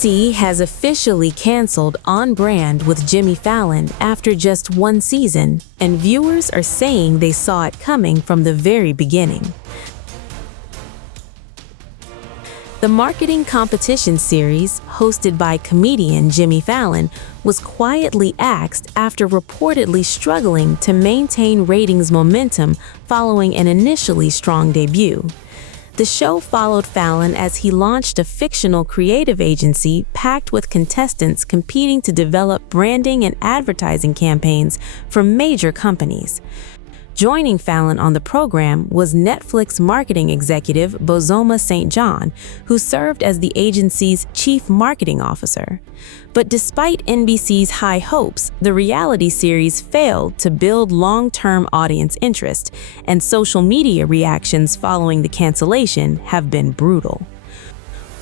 NBC has officially canceled On Brand with Jimmy Fallon after just one season, and viewers are saying they saw it coming from the very beginning. The marketing competition series, hosted by comedian Jimmy Fallon, was quietly axed after reportedly struggling to maintain ratings momentum following an initially strong debut. The show followed Fallon as he launched a fictional creative agency packed with contestants competing to develop branding and advertising campaigns for major companies. Joining Fallon on the program was Netflix marketing executive Bozoma St. John, who served as the agency's chief marketing officer. But despite NBC's high hopes, the reality series failed to build long-term audience interest, and social media reactions following the cancellation have been brutal.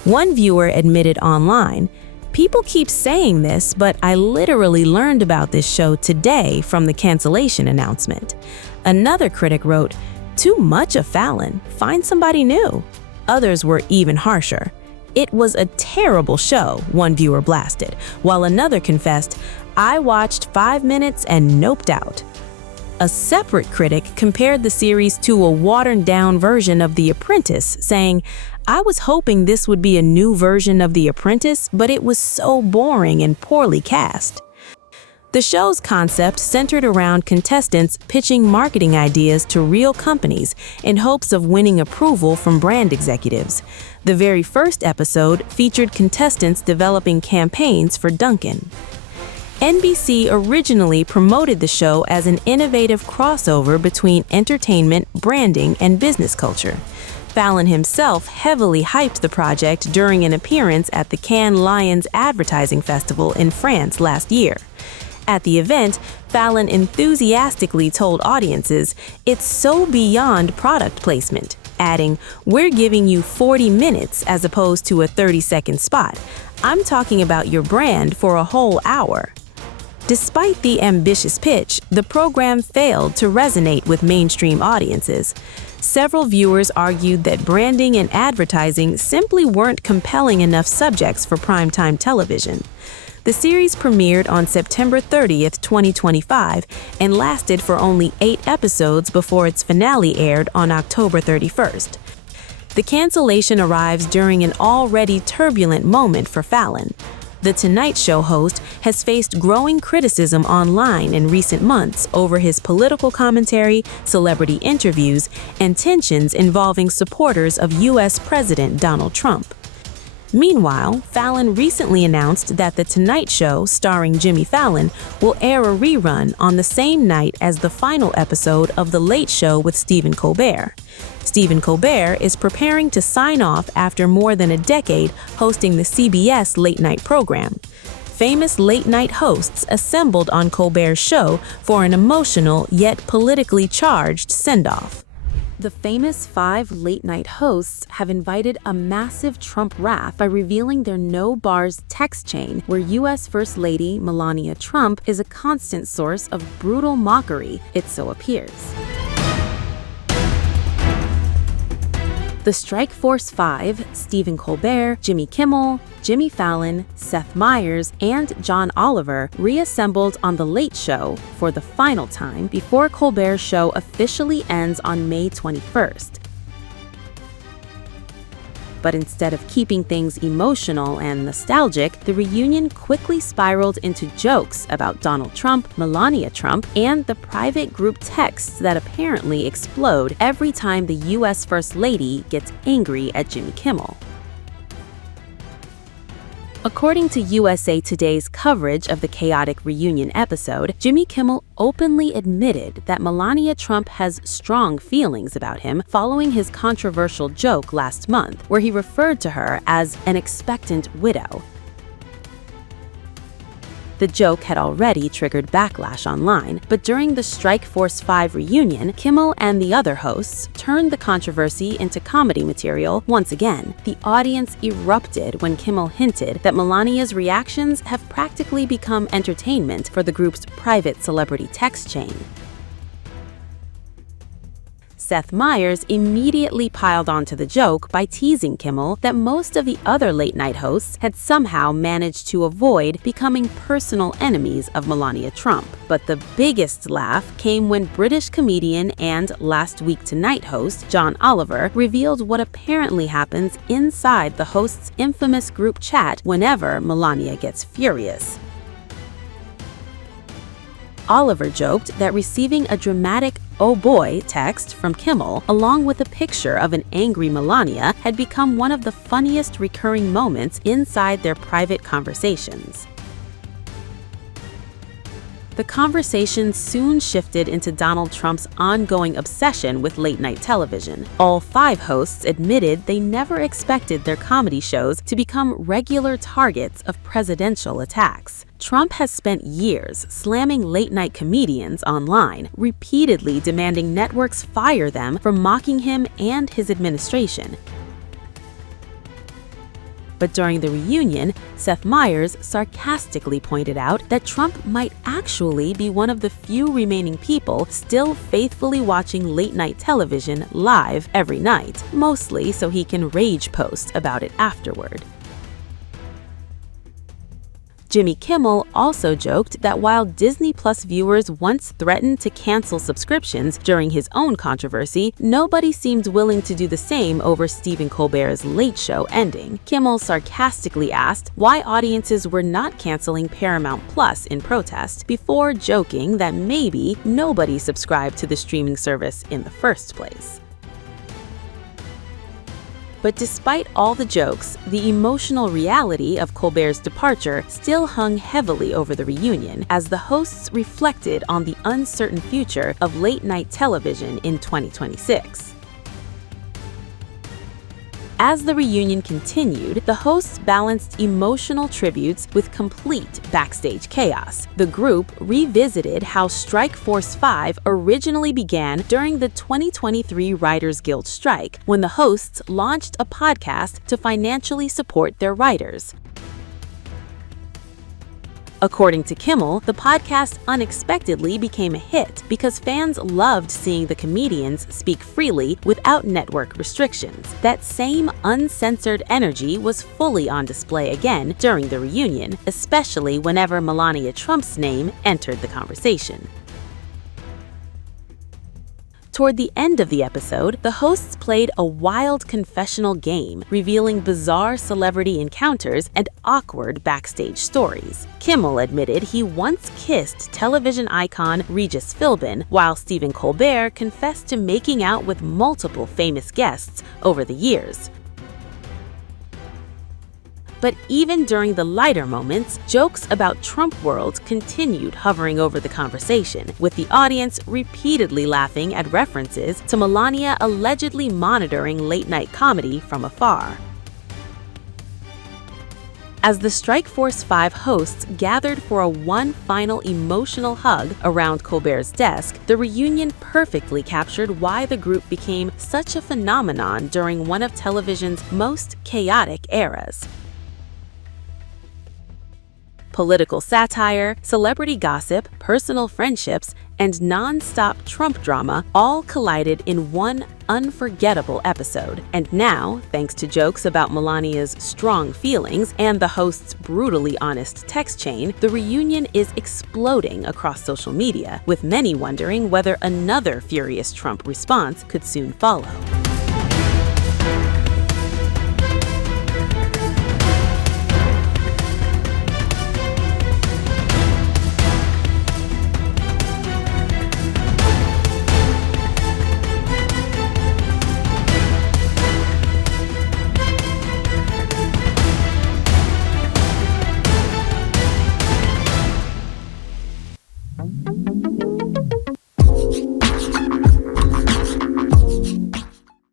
One viewer admitted online, "People keep saying this, but I literally learned about this show today from the cancellation announcement." Another critic wrote, "Too much of Fallon, find somebody new." Others were even harsher. "It was a terrible show," one viewer blasted, while another confessed, "I watched 5 minutes and noped out." A separate critic compared the series to a watered-down version of The Apprentice, saying, "I was hoping this would be a new version of The Apprentice, but it was so boring and poorly cast." The show's concept centered around contestants pitching marketing ideas to real companies in hopes of winning approval from brand executives. The very first episode featured contestants developing campaigns for Dunkin'. NBC originally promoted the show as an innovative crossover between entertainment, branding, and business culture. Fallon himself heavily hyped the project during an appearance at the Cannes Lions Advertising Festival in France last year. At the event, Fallon enthusiastically told audiences, "It's so beyond product placement," adding, "We're giving you 40 minutes as opposed to a 30-second spot. I'm talking about your brand for a whole hour." Despite the ambitious pitch, the program failed to resonate with mainstream audiences. Several viewers argued that branding and advertising simply weren't compelling enough subjects for primetime television. The series premiered on September 30th, 2025, and lasted for only 8 episodes before its finale aired on October 31st. The cancellation arrives during an already turbulent moment for Fallon. The Tonight Show host has faced growing criticism online in recent months over his political commentary, celebrity interviews, and tensions involving supporters of U.S. President Donald Trump. Meanwhile, Fallon recently announced that The Tonight Show, starring Jimmy Fallon, will air a rerun on the same night as the final episode of The Late Show with Stephen Colbert. Stephen Colbert is preparing to sign off after more than a decade hosting the CBS late-night program. Famous late-night hosts assembled on Colbert's show for an emotional yet politically charged send-off. The famous 5 late-night hosts have invited a massive Trump wrath by revealing their no bars text chain, where U.S. First Lady Melania Trump is a constant source of brutal mockery, it so appears. The Strikeforce 5, Stephen Colbert, Jimmy Kimmel, Jimmy Fallon, Seth Meyers, and John Oliver reassembled on The Late Show for the final time before Colbert's show officially ends on May 21st. But instead of keeping things emotional and nostalgic, the reunion quickly spiraled into jokes about Donald Trump, Melania Trump, and the private group texts that apparently explode every time the U.S. First Lady gets angry at Jimmy Kimmel. According to USA Today's coverage of the chaotic reunion episode, Jimmy Kimmel openly admitted that Melania Trump has strong feelings about him following his controversial joke last month, where he referred to her as an expectant widow. The joke had already triggered backlash online, but during the Strikeforce 5 reunion, Kimmel and the other hosts turned the controversy into comedy material once again. The audience erupted when Kimmel hinted that Melania's reactions have practically become entertainment for the group's private celebrity text chain. Seth Meyers immediately piled onto the joke by teasing Kimmel that most of the other late-night hosts had somehow managed to avoid becoming personal enemies of Melania Trump. But the biggest laugh came when British comedian and Last Week Tonight host John Oliver revealed what apparently happens inside the host's infamous group chat whenever Melania gets furious. Oliver joked that receiving a dramatic "oh boy" text from Kimmel, along with a picture of an angry Melania, had become one of the funniest recurring moments inside their private conversations. The conversation soon shifted into Donald Trump's ongoing obsession with late-night television. All 5 hosts admitted they never expected their comedy shows to become regular targets of presidential attacks. Trump has spent years slamming late-night comedians online, repeatedly demanding networks fire them for mocking him and his administration. But during the reunion, Seth Meyers sarcastically pointed out that Trump might actually be one of the few remaining people still faithfully watching late-night television live every night, mostly so he can rage post about it afterward. Jimmy Kimmel also joked that while Disney Plus viewers once threatened to cancel subscriptions during his own controversy, nobody seemed willing to do the same over Stephen Colbert's Late Show ending. Kimmel sarcastically asked why audiences were not canceling Paramount Plus in protest, before joking that maybe nobody subscribed to the streaming service in the first place. But despite all the jokes, the emotional reality of Colbert's departure still hung heavily over the reunion, as the hosts reflected on the uncertain future of late-night television in 2026. As the reunion continued, the hosts balanced emotional tributes with complete backstage chaos. The group revisited how Strikeforce 5 originally began during the 2023 Writers Guild strike, when the hosts launched a podcast to financially support their writers. According to Kimmel, the podcast unexpectedly became a hit because fans loved seeing the comedians speak freely without network restrictions. That same uncensored energy was fully on display again during the reunion, especially whenever Melania Trump's name entered the conversation. Toward the end of the episode, the hosts played a wild confessional game, revealing bizarre celebrity encounters and awkward backstage stories. Kimmel admitted he once kissed television icon Regis Philbin, while Stephen Colbert confessed to making out with multiple famous guests over the years. But even during the lighter moments, jokes about Trump world continued hovering over the conversation, with the audience repeatedly laughing at references to Melania allegedly monitoring late-night comedy from afar. As the Strikeforce 5 hosts gathered for one final emotional hug around Colbert's desk, the reunion perfectly captured why the group became such a phenomenon during one of television's most chaotic eras. Political satire, celebrity gossip, personal friendships, and non-stop Trump drama all collided in one unforgettable episode. And now, thanks to jokes about Melania's strong feelings and the host's brutally honest text chain, the reunion is exploding across social media, with many wondering whether another furious Trump response could soon follow.